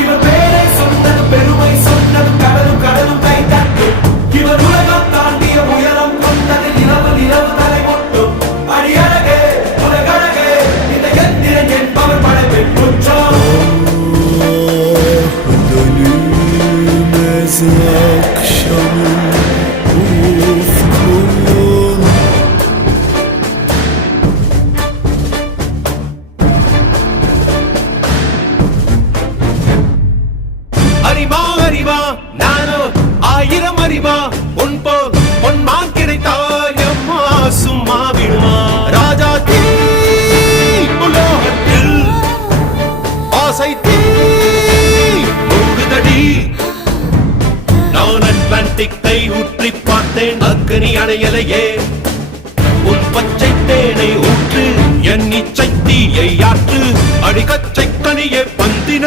இவர் பேரை சொன்னது பெருமை சொன்னது கடலும் கடலும் கை தட்டும் இவர் உலகம் தாண்டிய உயரம் கொண்டது நிலவு நிலவு தலை மொட்டும் அடியழகே உலகழகே இந்த எந்திரன் என்பவர் படைப்பின் குற்றம் அறிவா அறிவா நானோ ஆயிரம் அறிவா உன் போல் பொன்மான் கிடைத்தாயம்மா சும்மா விடுமா ராஜா தீ உலோகத்தில் ஆசை தீ மூடுதடி நான் அட்லாண்டிக்கை ஊற்றி பார்த்தேன் அக்கனி அணையலையே உன் பச்சை தேனை ஊற்று என் இச்சை தீயை ஆற்று அடிக்கச்சை கனியே பந்தின